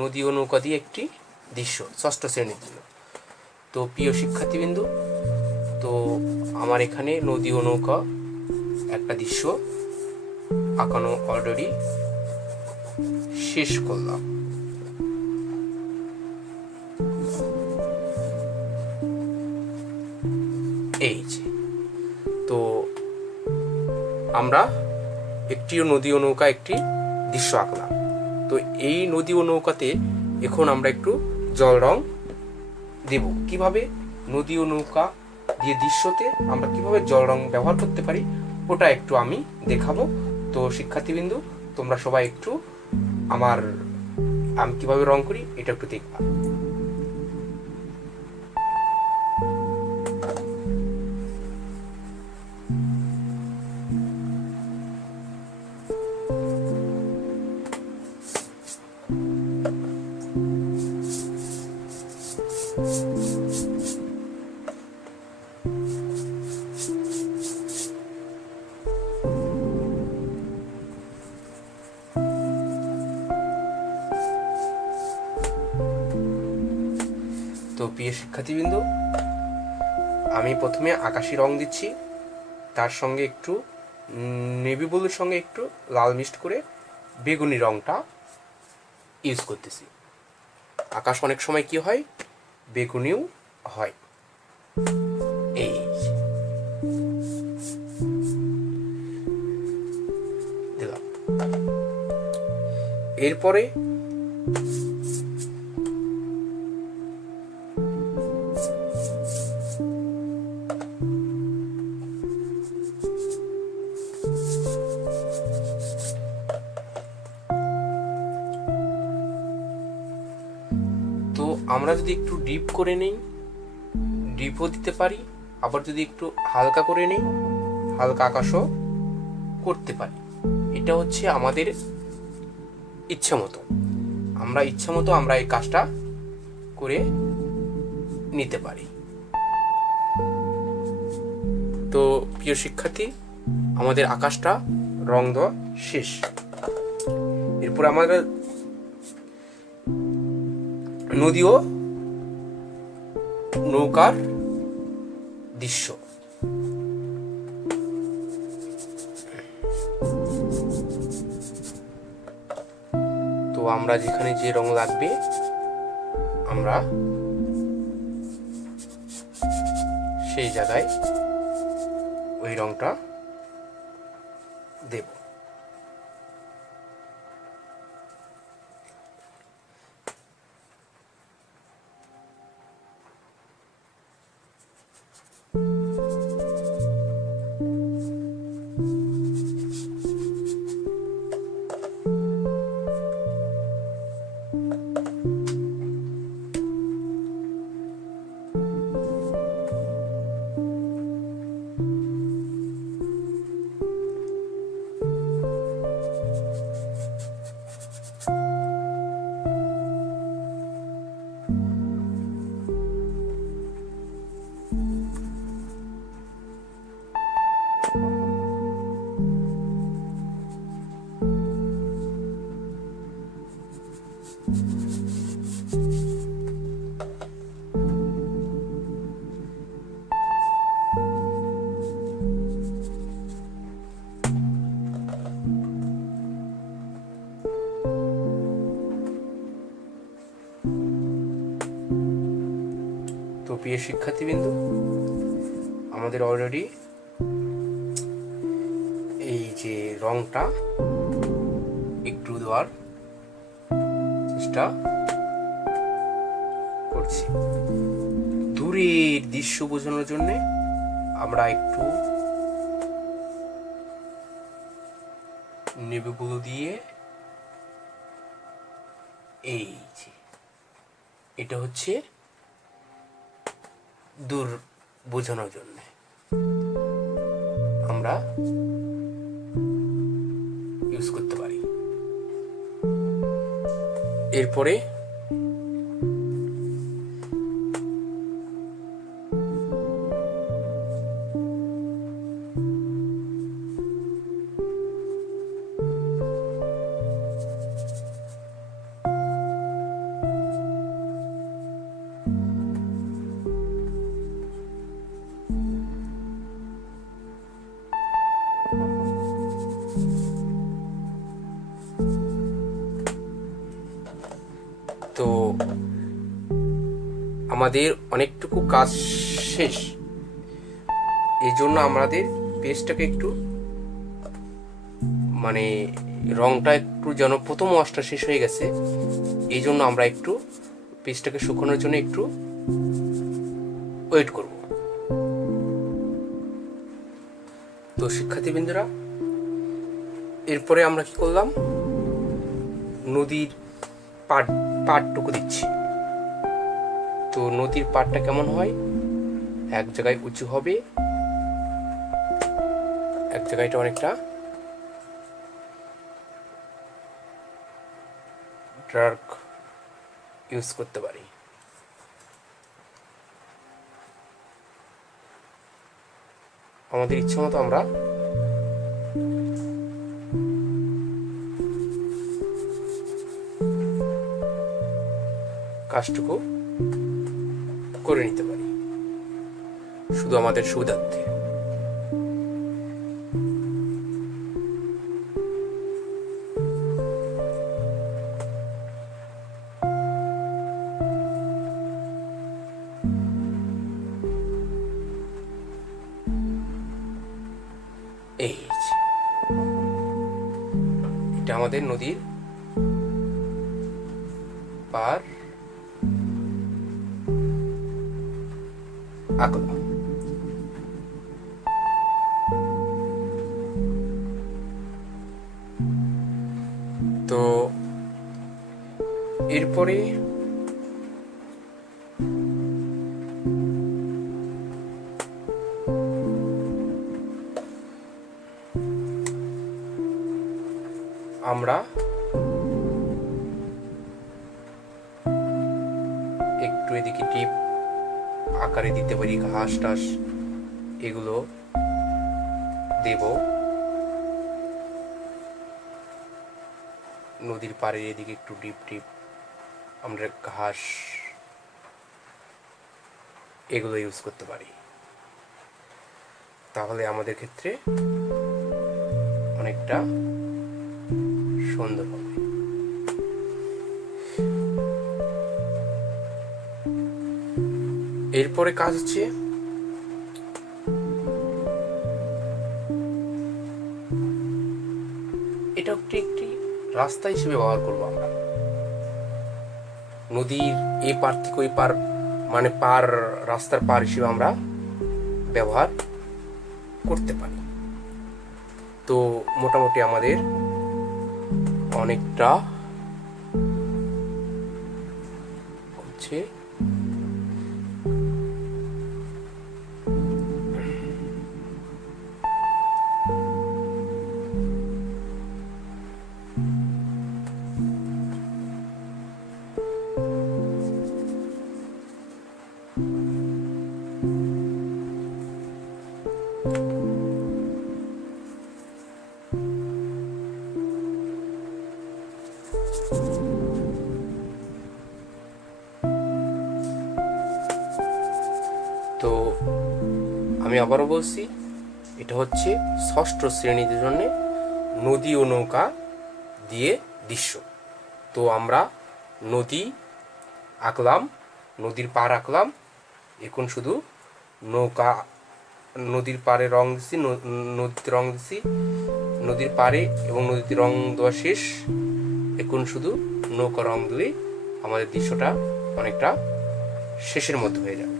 নদী ও নৌকা দিয়ে একটি দৃশ্য, ষষ্ঠ শ্রেণীর জন্য। তো প্রিয় শিক্ষার্থীবৃন্দ, তো আমার এখানে নদী ও নৌকা একটা দৃশ্য আঁকানো অলরেডি শেষ করলাম। এই যে, তো আমরা একটিও নদী ও নৌকা একটি দৃশ্য আঁকলাম। তো এই নদী ও নৌকাতে এখন আমরা একটু জল রং দেব। কিভাবে নদী ও নৌকা দিয়ে দৃশ্যতে আমরা কিভাবে জল রং ব্যবহার করতে পারি ওটা একটু আমি দেখাবো। তো শিক্ষার্থীবৃন্দু, তোমরা সবাই একটু আমি কিভাবে রং করি এটা একটু দেখবা। তো প্রিয় শিক্ষার্থীবৃন্দ, আমি প্রথমে আকাশি রং দিচ্ছি, তার সঙ্গে একটু নেভি ব্লুর সঙ্গে একটু লাল মিক্সড করে বেগুনি রংটা ইউজ করতেছি। আকাশ অনেক সময় কি হয়, বেগুনিও হয়। এই দিলাম। এরপরে আমরা যদি একটু ডিপ করে নেই, ডিপও দিতে পারি, আবার যদি একটু হালকা করে নেই, হালকা আকাশও করতে পারি। এটা হচ্ছে আমাদের ইচ্ছা মতো, আমরা এই কাজটা করে নিতে পারি। তো প্রিয় শিক্ষার্থী, আমাদের আকাশটা রং দেওয়া শেষ। এরপর আমাদের নদী ও নৌকার দৃশ্য। তো আমরা যেখানে যে রং লাগবে আমরা সেই জায়গায় ওই রংটা দেব। তো প্রিয় শিক্ষার্থীবৃন্দ, আমাদের অলরেডি এই যে রংটা একটু দেওয়ার চেষ্টা করছি। দূরের দৃশ্য বোঝানোর জন্য আমরা একটু নেভি ব্লু দিয়ে এই যে এটা হচ্ছে দূর বোঝানোর জন্য আমরা ইউজ করতে পারি। এরপরে আমাদের অনেকটুকু কাজ শেষ। এই জন্য আমাদের পেজটাকে একটু মানে রংটা একটু যেন প্রথম ওয়াশটা শেষ হয়ে গেছে, এই জন্য আমরা একটু পেজটাকে শুকানোর জন্য একটু ওয়েট করব। তো শিক্ষার্থীবৃন্দরা, এরপরে আমরা কি করলাম, নদীর পাড়টুকু দিচ্ছি। তো নদীর পাড়টা কেমন হয়, এক জায়গায় উঁচু হবে, এক জায়গায়টা অনেকটা ডার্ক ইউজ করতে পারি। আমাদের ইচ্ছে মতো আমরা কাজটুকু করে নিতে পারি, শুধু আমাদের সুবিধার্থে। এই এটা আমাদের নদীর পার আঁকলাম। তো এরপরে আমরা একটু এদিকে টিপ আকারে দিতে পারি, ঘাস টাস এগুলো দেব। নদীর পাড়ের এদিকে একটু ডিপ টিপ আমরা ঘাস এগুলো ইউজ করতে পারি, তাহলে আমাদের ক্ষেত্রে অনেকটা সুন্দর হবে। এরপরে কাজ হচ্ছে এটা একটি রাস্তা হিসেবে ব্যবহার করব আমরা। নদীর এই পার থেকে ওই পার মানে রাস্তার পার হিসেবে আমরা ব্যবহার করতে পারি। তো মোটামুটি আমাদের অনেকটা হচ্ছে। তো আমি আবারও বলছি, এটা হচ্ছে ষষ্ঠ শ্রেণীদের জন্য নদী ও নৌকা দিয়ে দৃশ্য। তো আমরা নদী আঁকলাম, নদীর পাড় আঁকলাম, এখন শুধু নৌকা, নদীর পাড়ে রং দিচ্ছি, নদীতে রং দিচ্ছি, নদীর পাড়ে এবং নদীতে রং দেওয়া শেষ। এখন শুধু নৌকা রং দিলে আমাদের দৃশ্যটা অনেকটা শেষের মধ্যে হয়ে যাবে।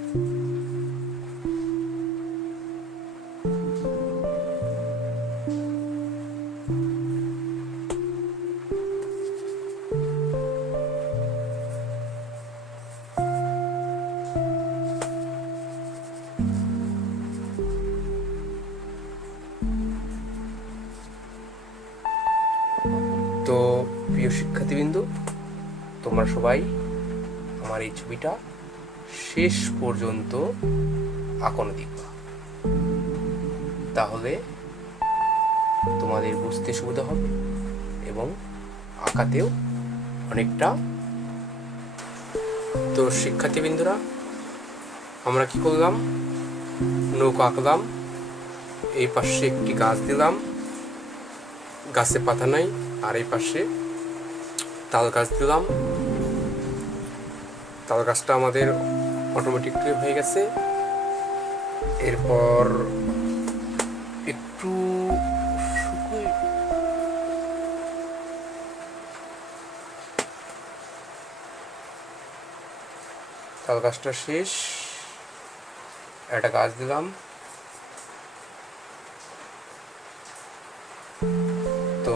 তো প্রিয় শিক্ষার্থীবৃন্দ, তোমরা সবাই আমার এই ছবিটা শেষ পর্যন্ত আঁকানো দেখবা, তাহলে তোমাদের বুঝতে সুবিধা হবে এবং আঁকাতেও অনেকটা। তো শিক্ষার্থীবৃন্দরা, আমরা কি করলাম, নৌকা আঁকলাম, এই পাশে একটি গাছ দিলাম, গাছে পাতা নাই, আর এই পাশে তাল গাছ দিলাম। তাল গাছটা আমাদের অটোমেটিকলি হয়ে গেছে। এরপর একটু তাল গাছটা শেষ, একটা গাছ দিলাম। তো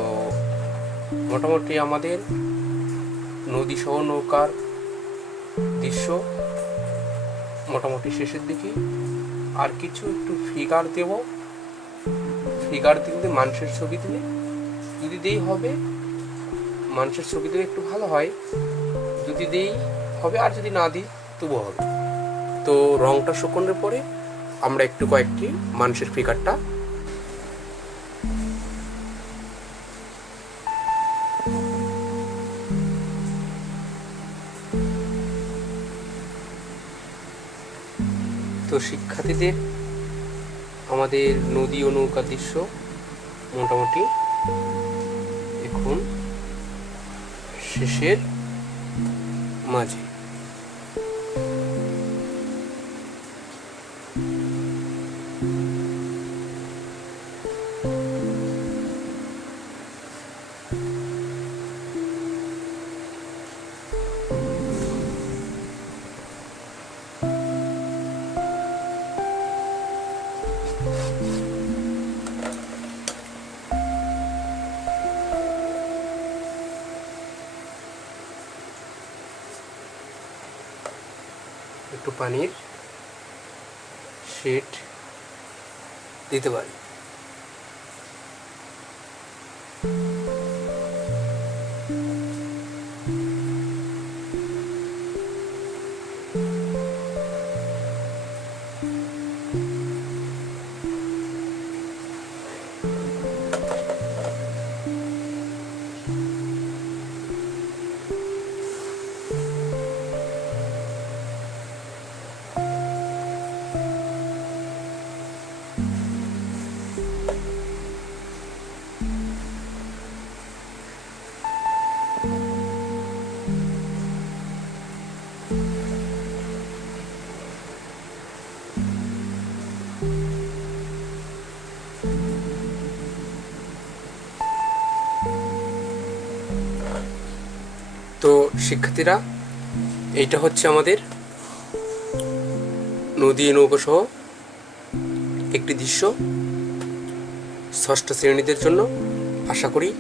মোটামুটি আমাদের নদী সহ নৌকার দৃশ্য মোটামুটি শেষের দিকে। আর কিছু একটু ফিগার দেব, ফিগার দিলে মানুষের ছবি দিলে যদি দেই হবে, মানুষের ছবি দিলে একটু ভালো হয়, যদি দেই হবে, আর যদি না দিই তবুও হবে। তো রংটা শুকনোর পরে আমরা একটু কয়েকটি মানুষের ফিগারটা তো শিক্ষার্থীদের আমাদের নদী ও নৌকা দৃশ্য মোটামুটি এখন শেষের মাঝে। একটু পানির শেড দিতে পারি। তো শিক্ষার্থীরা, এইটা হচ্ছে আমাদের নদী নৌকা সহ একটি দৃশ্য ষষ্ঠ শ্রেণীদের জন্য। আশা করি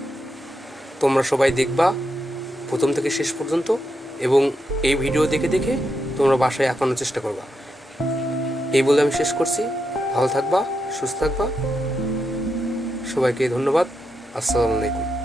তোমরা সবাই দেখবা প্রথম থেকে শেষ পর্যন্ত, এবং এই ভিডিও দেখে দেখে তোমরা বাসায় আঁকানোর চেষ্টা করবা। এই বলে আমি শেষ করছি। ভালো থাকবা, সুস্থ থাকবা। সবাইকে ধন্যবাদ। আসসালামু আলাইকুম।